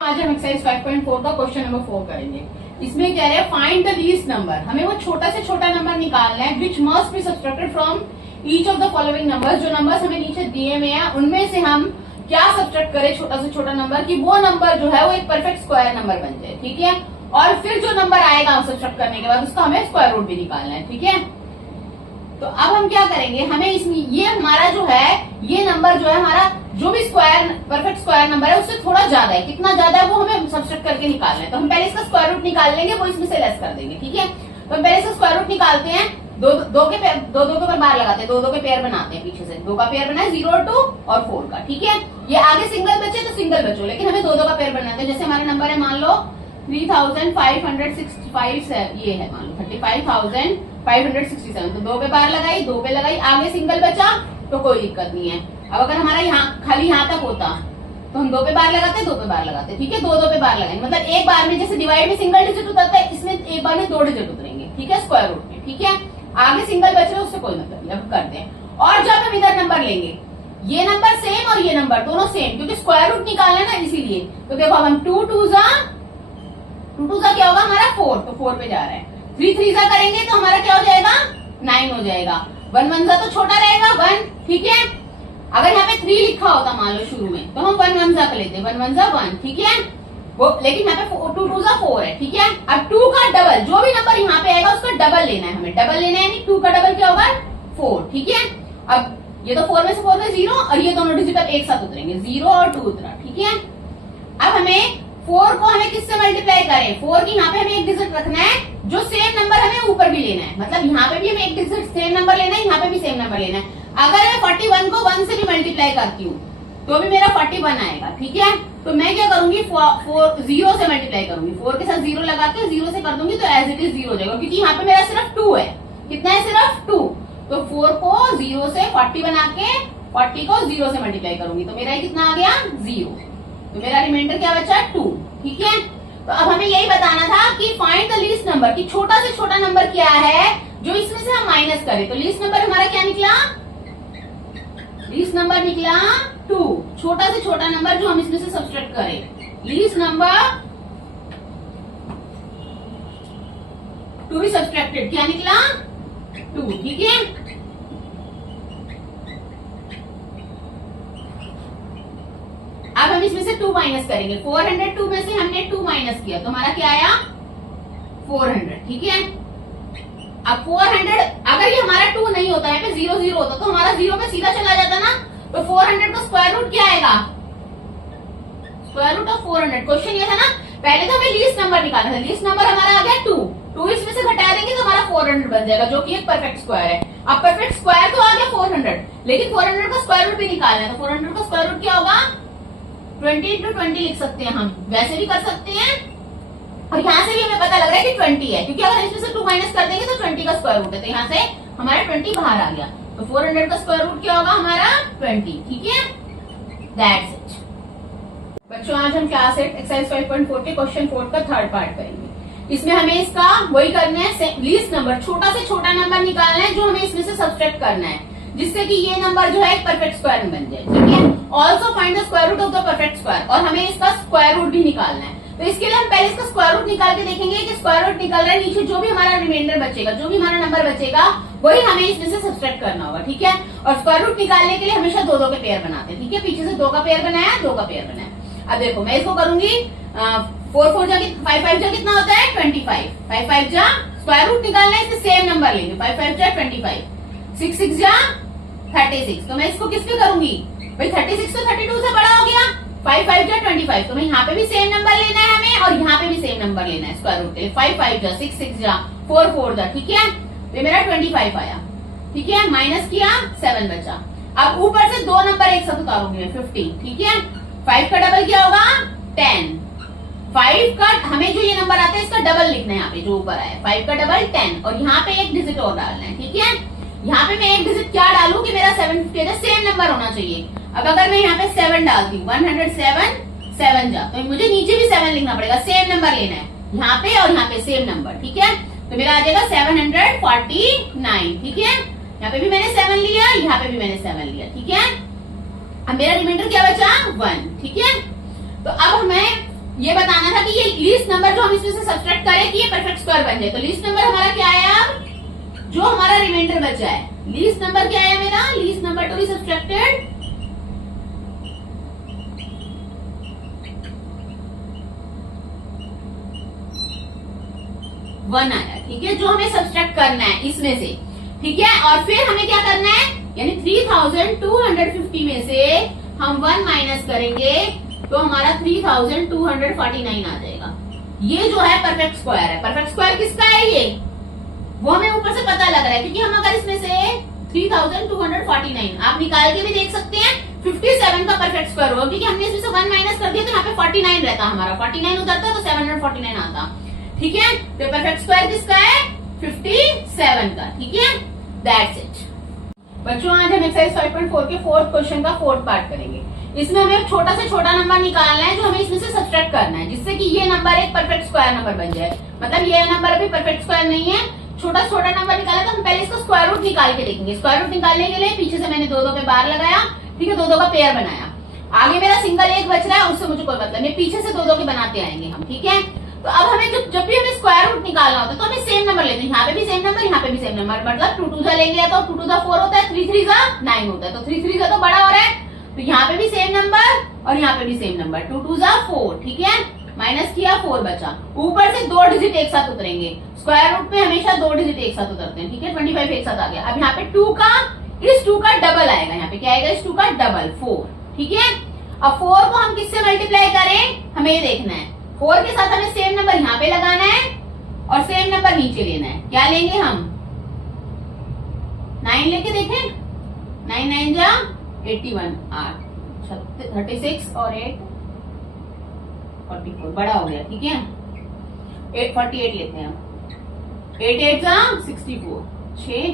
आज हम एक्सरसाइज 5.4 का क्वेश्चन नंबर 4 करेंगे। इसमें कह रहे हैं फाइंड द लीस्ट नंबर। हमें वो छोटा से छोटा नंबर निकालना है which must be subtracted from each of the following numbers. जो नंबर्स हमें नीचे दिए हुए हैं उनमें से हम क्या सब्सट्रैक्ट करें छोटा से छोटा नंबर कि वो नंबर जो है वो एक परफेक्ट स्क्वायर नंबर बन जाए। ठीक है, और फिर जो नंबर आएगा सब्सट्रैक्ट करने के बाद उसका हमें स्क्वायर रूट भी निकालना है। ठीक है, तो अब हम क्या करेंगे, हमें इसमें ये हमारा जो है ये नंबर जो है हमारा जो भी स्क्वायर परफेक्ट स्क्वायर नंबर है उससे थोड़ा ज्यादा है। कितना ज्यादा है वो हमें सब्सट्रैक्ट करके निकालना है। तो हम पहले इसका स्क्वायर रूट निकाल लेंगे, वो इसमें से लेस कर देंगे। ठीक है, तो हम पहले इसका स्क्वायर रूट निकालते हैं। दो के पर बार लगाते हैं, दो के पेयर बनाते हैं। पीछे से दो का पेयर बना है 0, 2 और 4 का। ठीक है, ये आगे सिंगल बचे तो सिंगल बचो, लेकिन हमें दो का पेयर बनाते हैं। जैसे हमारे नंबर है मान लो 3565 ये है मान लो 35,567। तो दो पे बार लगाई, दो पे लगाई, आगे सिंगल बचा तो कोई दिक्कत नहीं है। अब अगर हमारा यहाँ खाली यहाँ तक होता तो हम दो पे बार लगाते, दो पे बार लगाते। ठीक है, दो पे बार लगाएंगे, मतलब एक बार में जैसे डिवाइड में सिंगल डिजिट उतरता है, इसमें एक बार में 2 डिजिट उतरेंगे। ठीक है, स्क्वायर रूट में। ठीक है, आगे सिंगल बच रहे उससे कोई मतलब नहीं। अब करते हैं, और जब हम इधर नंबर लेंगे ये नंबर सेम और ये नंबर दोनों सेम, क्योंकि स्क्वायर रूट निकालना है ना इसीलिए। तो देखो अब हम 2 2 जा क्या होगा हमारा 4, तो 4 पे जा रहा है। 3 3 जा करेंगे तो हमारा क्या हो जाएगा 9 हो जाएगा। 1 1 जा तो छोटा रहेगा 1। ठीक है, अगर यहाँ पे 3 लिखा होता मान लो शुरू में तो हम 1 1 जा कर लेते, 1 1 जा 1। ठीक है, वो लेकिन यहाँ पे 2 2 जा 4 है। ठीक है, अब 2 का डबल जो भी नंबर यहाँ पे आएगा उसका डबल लेना है, हमें डबल लेना है, यानी 2 का डबल क्या होगा 4। ठीक है, अब ये तो 4 में से 4 में 0 और ये दोनों डिजिट अब एक साथ उतरेंगे, 0 और 2 उतरा। ठीक है, अब हमें 4 को हमें किससे मल्टीप्लाई करें, 4 की यहाँ पे हमें एक डिजिट रखना है, जो सेम नंबर हमें ऊपर भी लेना है, मतलब यहाँ पे भी हमें एक डिजिट सेम नंबर लेना है, यहाँ पे भी सेम नंबर लेना है। अगर मैं 41 को 1 से भी मल्टीप्लाई करती हूँ तो भी मेरा 41 आएगा। ठीक है, तो मैं क्या करूंगी 0 से मल्टीप्लाई करूंगी, 4 के साथ 0 लगा के 0 से कर दूंगी तो एज इट इज 0 हो जाएगा, क्योंकि यहाँ पे मेरा सिर्फ 2 है। कितना है, सिर्फ 2। तो 4 को 0 से 40 बना के 40 को 0 से मल्टीप्लाई करूंगी तो मेरा कितना आ गया 0। तो मेरा रिमाइंडर क्या बचा 2। ठीक है, तो अब हमें यही बताना था कि फाइंड द लीस्ट नंबर, कि छोटा से छोटा नंबर क्या है जो इसमें से हम माइनस करें। तो लीस्ट नंबर हमारा क्या निकला, लीस्ट नंबर निकला 2। छोटा से छोटा नंबर जो हम इसमें से सब्सट्रैक्ट करें, लीस्ट नंबर 2 भी सब्सट्रैक्टेड, क्या निकला 2। ठीक है, अब हम इसमें से 2 माइनस करेंगे। 402 में से हमने 2 माइनस किया तो हमारा क्या आया 400। ठीक है, अब 400 अगर ये हमारा 2 नहीं होता है, 0 0 होता तो हमारा 0 पे सीधा चला जाता ना। तो 400 का स्क्वायर रूट क्या आएगा, स्क्वायर रूट ऑफ 400। क्वेश्चन ये था ना, पहले तो हमें लीस्ट नंबर निकालना था। लीस्ट नंबर हमारा आ गया 2 इसमें से घटा देंगे तो हमारा 400 बन जाएगा, जो कि एक परफेक्ट स्क्वायर है। अब परफेक्ट स्क्वायर तो आ गया 400, लेकिन 400 का स्क्वायर रूट भी निकालना है। तो 400 का स्क्वायर रूट क्या होगा 20 into 20 लिख सकते हैं, हम वैसे भी कर सकते हैं, और यहाँ से भी हमें पता लग रहा है कि 20 है, क्योंकि अगर इसमें से 2 माइनस कर देंगे तो 20 का स्क्वायर रूट है। तो यहाँ से हमारा 20 बाहर आ गया, तो 400 का स्क्वायर रूट क्या होगा हमारा 20। ठीक है, दैट्स इट। बच्चों आज हम क्लास 8 एक्सरसाइज 5.4 के क्वेश्चन 4 का थर्ड पार्ट करेंगे। इसमें हमें इसका वही करना है, लीस्ट नंबर छोटा से छोटा नंबर निकालना है जो हमें इसमें से सब्सट्रैक्ट करना है, जिससे कि ये नंबर जो है एक परफेक्ट स्क्वायर बन जाए। ठीक है, also find the square root of the perfect square, और हमें इसका स्क्वायर रूट भी निकालना है। तो इसके लिए हम पहले इसका स्क्वायर रूट निकाल के देखेंगे कि स्क्वायर रूट निकल रहा है, नीचे जो भी हमारा रिमाइंडर बचेगा, जो भी हमारा नंबर बचेगा वही हमें इसमें से सब्सट्रैक्ट करना होगा। ठीक है, और स्क्वायर रूट निकालने के लिए हमेशा 2 के पेयर बनाते हैं। ठीक है, पीछे से 2 का पेयर बनाया, 2 का पेयर बनाया। अब देखो मैं इसको करूंगी 4 4 जा 5 5 जा कितना होता है 25, 5 5 जा स्क्वायर रूट निकालना है, इससे सेम नंबर लेंगे, 5 5 जा 25, 6 6 जा 36। तो मैं इसको किस पे करूंगी भाई, 36 तो 32 से बड़ा हो गया, 5 5 जा 25। तो मैं यहाँ पे भी सेम नंबर लेना है हमें, और यहाँ पे भी सेम नंबर लेना है स्क्वायर रूट के लिए। 5 5 जा 6 6 जा 4 4 जा। ठीक है, तो मेरा 25 आया। ठीक है, माइनस किया 7 बचा। अब ऊपर से 2 नंबर एक साथ उतारूंगी मैं 50। ठीक है, 5 का डबल क्या होगा 10। 5 का हमें जो ये नंबर आता है इसका डबल लिखना है, यहाँ पे जो ऊपर आया 5 का डबल 10, और यहाँ पे एक डिजिट और डालना है। ठीक है, यहाँ पे मैं एक डिजिट क्या डालू कि मेरा 750 सेम नंबर होना चाहिए। अब अगर मैं यहाँ पे 7 डालती हूँ 107 7 जा, तो मुझे नीचे भी 7 लिखना पड़ेगा, सेम नंबर लेना है यहाँ पे और यहाँ पे सेम नंबर। ठीक है, तो मेरा आ जाएगा 749। ठीक है, यहाँ पे भी मैंने 7 लिया, यहाँ पे भी मैंने 7 लिया। ठीक है, अब मेरा रिमाइंडर क्या बचा 1। ठीक है, तो अब हमें ये बताना था कि ये लीस्ट नंबर जो हम इसमें से सब्ट्रैक्ट करें कि ये परफेक्ट स्क्वायर बन जाए। तो लीस्ट नंबर हमारा क्या है, अब जो हमारा रिमाइंडर बचा है, लीस्ट नंबर क्या है मेरा, least number to be subtracted 1 आया। ठीक है, जो हमें सब्ट्रैक्ट करना है इसमें से। ठीक है, और फिर हमें क्या करना है, यानी 3250 में से हम 1 माइनस करेंगे तो हमारा 3249 आ जाएगा। ये जो है परफेक्ट स्क्वायर है। परफेक्ट स्क्वायर किसका है, ये वो हमें ऊपर से पता लग रहा है, क्योंकि हम अगर इसमें से 3249 आप निकाल के भी देख सकते हैं 57 का परफेक्ट स्क्वायर होगा, क्योंकि हमने इसमें से 1 माइनस कर दिया तो यहाँ पे 49 रहता हमारा, 49 उतरता तो 749 आता। ठीक है, तो परफेक्ट स्क्वायर किसका है, 57 का। ठीक है, दैट्स इट बच्चों। आज हम एक्सरसाइज 5.4 के फोर्थ क्वेश्चन का फोर्थ पार्ट करेंगे। इसमें हमें छोटा से छोटा नंबर निकालना है जो हमें इसमें से सब्ट्रैक्ट करना है, जिससे कि ये नंबर एक परफेक्ट स्क्वायर नंबर बन जाए। मतलब ये नंबर अभी परफेक्ट स्क्वायर नहीं है, छोटा से छोटा नंबर निकाला तो हम पहले इसका स्क्वायर रूट निकाल के देखेंगे। स्क्वायर रूट निकालने के लिए पीछे से मैंने 2-2 पे बार लगाया। ठीक है, 2-2 का पेयर बनाया। आगे मेरा सिंगल एक बच रहा है, उससे मुझे कोई मतलब नहीं, पीछे से 2-2 के बनाते आएंगे हम। ठीक है, तो अब हमें जब भी हमें स्क्वायर रूट निकालना होता है तो हमें सेम नंबर लेते हैं। यहाँ पे भी सेम नंबर, यहाँ पे भी सेम नंबर, मतलब 2 2 लेंगे तो 2 2 4 होता है, 3 3 9 होता है, तो 3 3 तो बड़ा हो रहा है, तो यहाँ पे भी सेम नंबर और यहाँ पे भी सेम नंबर, 2 2 4। ठीक है, माइनस किया 4 बचा, ऊपर से 2 डिजिट एक साथ उतरेंगे। स्क्वायर रूट में हमेशा 2 डिजिट एक साथ उतरते हैं। ठीक है, 25 एक साथ आ गया। अब यहाँ पे 2 का इस 2 का डबल आएगा, यहाँ पे क्या आएगा, इस 2 का डबल 4। ठीक है, अब 4 को हम किससे मल्टीप्लाई करें, हमें ये देखना है। 4 के साथ हमें सेम नंबर यहाँ पे लगाना है और सेम नंबर नीचे लेना है। क्या लेंगे हम, 9 लेके देखें, 9 9 जा 81, 8 36 और 8 44, बड़ा हो गया। ठीक है, 848 लेते हैं हम, 8 8 जा 64, 6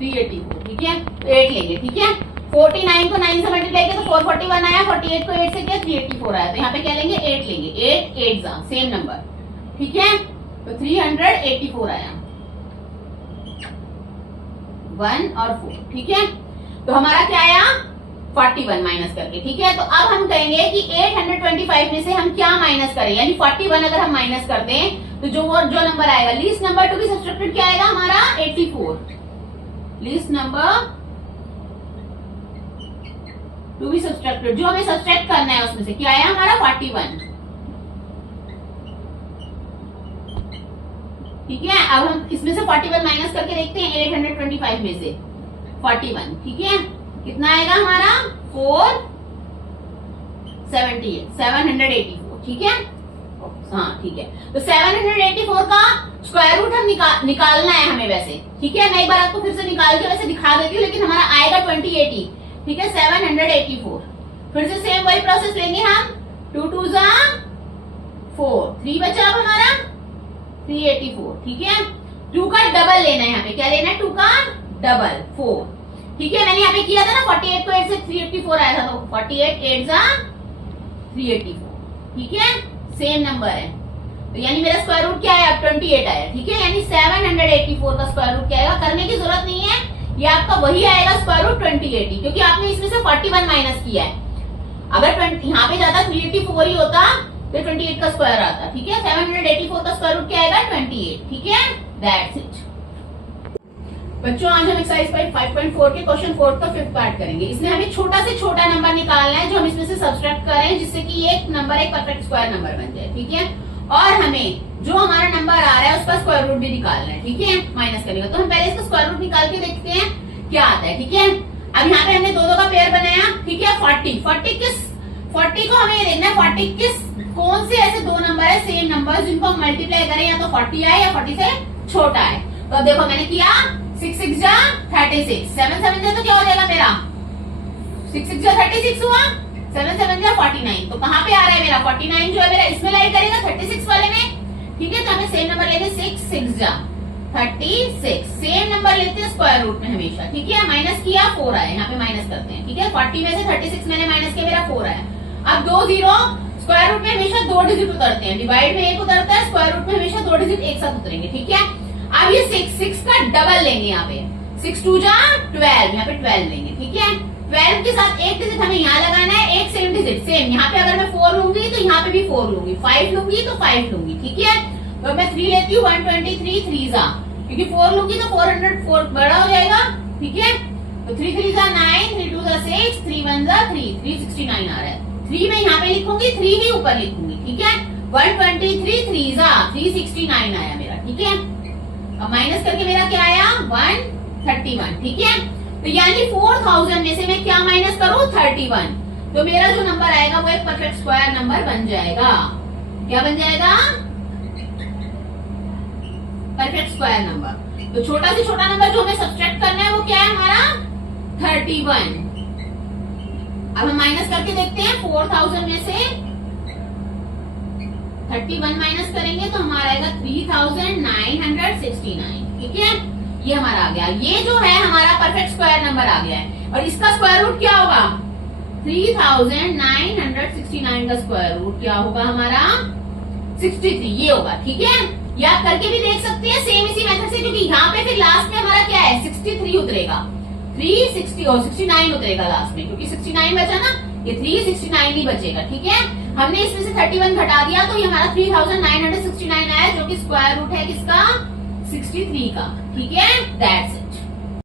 384। ठीक है, तो 8 लेंगे। ठीक है, 49 को 9 से मल्टीप्लाई किया तो 441 आया, 48 को 8 से किया 384 आया, तो यहाँ पे क्या लेंगे, 8 लेंगे। 8 8 जा सेम नंबर। ठीक है, तो 384 आया, 1 और 4। ठीक है, तो हमारा क्या आया, 41 माइनस करके। ठीक है, तो अब हम कहेंगे कि 825 में से हम क्या माइनस करें, यानी 41 अगर हम माइनस कर दें तो जो नंबर आएगा, least number to be subtracted क्या आएगा हमारा, 84। Least number to be subtracted, जो हमें सब्ट्रैक्ट करना है उसमें से क्या आया हमारा, 41। ठीक है, अब हम इसमें से 41 माइनस करके देखते हैं 825 में से 41। ठीक है, कितना आएगा हमारा, 784। ठीक है, हाँ ठीक है, तो 784 का स्क्वायर रूट हम निकालना है हमें वैसे। ठीक है, मैं एक बार आपको फिर से निकाल के वैसे दिखा देती हूँ, लेकिन हमारा आएगा 2080। ठीक है, 784, फिर से सेम वही प्रोसेस लेंगे हम, 2 2 जा 4, 3 बचा अब हमारा 384। ठीक है, 2 का डबल लेना है, यहाँ पे क्या लेना है, 2 का डबल 4। ठीक है, मैंने यहाँ पे किया था ना, 48 को 8 से 384 आया था, तो 48 8 जा 384। ठीक है, सेम नंबर है, तो यानी मेरा स्क्वायर रूट क्या है, अब 28 आया। ठीक है, यानी 784 का स्क्वायर रूट क्या आएगा, करने की जरूरत नहीं है, ये आपका वही आएगा स्क्वायर रूट 2080, क्योंकि आपने इसमें से 41 माइनस किया है। अगर यहाँ पे ज्यादा 384 ही होता तो 28 का स्क्वायर आता। ठीक है, 784 का स्क्वायर रूट क्या आएगा, 28। ठीक है, दैट्स इट बच्चों। आज हम एक्सरसाइज 5.4 के क्वेश्चन 4 का फिफ्थ पार्ट करेंगे। इसमें हमें छोटा से छोटा नंबर निकालना है जो हम इसमें से सब्ट्रैक्ट करें, जिससे कि एक नंबर एक परफेक्ट स्क्वायर नंबर बन जाए। ठीक है, और हमें जो हमारा नंबर आ रहा है उसका स्क्वायर रूट भी निकालना है। ठीक है, माइनस करेंगे तो हम पहले इसका स्क्वायर रूट निकाल के देखते हैं क्या आता है। ठीक है, अब यहाँ पे हमने 2 2 का पेयर बनाया। ठीक है, 40 को हमें देखना है 40 कौन से ऐसे 2 नंबर है सेम नंबर जिनको हम मल्टीप्लाई करें, या तो 40 आए या 40 से छोटा है। तो अब देखो मैंने किया 6 6 जा 36, 7 7 जा तो क्या हो जाएगा मेरा, 6 6 जा 36 हुआ, 7 7 जा 49। तो कहाँ पे आ रहा है मेरा 49 जो है मेरा इसमें लाइक करेगा 36 वाले में। ठीक है, तो हमें सेम नंबर लेंगे 6 6 जा 36, सेम नंबर लेते हैं स्क्वायर रूट में हमेशा। ठीक है, माइनस किया 4 आया, यहाँ पे माइनस करते हैं। ठीक है, 40 में से 36 मैंने माइनस किया, मेरा 4 आया। अब 2 0 स्क्वायर रूट में हमेशा 2 डिजिट उतरते हैं, डिवाइड में 1 उतरता है, स्क्वायर रूट में हमेशा 2 डिजिट एक साथ उतरेंगे। ठीक है, अब ये 6 का डबल लेंगे, यहाँ पे 6 2 जा 12, यहाँ पे 12 लेंगे। ठीक है, 12 के साथ एक डिजिट हमें यहाँ लगाना है, एक सेम डिजिट सेम। यहाँ पे अगर मैं 4 लूंगी तो यहाँ पे भी 4 लूंगी, 5 लूंगी तो 5 लूंगी, ठीक है। तो मैं 3 लेती हूँ, 123 3 जा, क्योंकि 4 लूंगी तो 404 बड़ा हो जाएगा, ठीक है। तो 3 3 जा 9, 3 2 जा 6, 3 1 जा 3, 369 आ रहा है। 3 मैं यहाँ पे लिखूंगी, 3 ही ऊपर लिखूंगी, ठीक है। 123 3 जा 369 आया मेरा, ठीक है। अब माइनस करके मेरा क्या आया 131, ठीक है। तो यानी 4000 में से मैं क्या माइनस करूं 31, तो मेरा जो नंबर आएगा वो एक परफेक्ट स्क्वायर नंबर बन जाएगा। क्या बन जाएगा परफेक्ट स्क्वायर नंबर। तो छोटा से छोटा नंबर जो हमें सब्ट्रैक्ट करना है वो क्या है हमारा 31। अब हम माइनस करके देखते हैं 4000 में से 31 माइनस करेंगे तो हमारा आएगा 3969, ठीक है। ये हमारा आ गया, ये जो है हमारा परफेक्ट स्क्वायर नंबर आ गया है। और इसका स्क्वायर रूट क्या होगा 3969 का स्क्वायर रूट क्या होगा हमारा 63, ये होगा, ठीक है। या आप करके भी देख सकते हैं सेम इसी मेथड से, क्योंकि यहाँ पे फिर लास्ट में हमारा क्या है 63 उतरेगा, 360 और 69 उतरेगा लास्ट में, क्योंकि 69 बचा ना, ये 369 ही बचेगा, ठीक है। हमने इसमें से 31 घटा दिया तो ये हमारा 3969 आया, जो कि स्क्वायर रूट है किसका 63 का, ठीक है। That's it.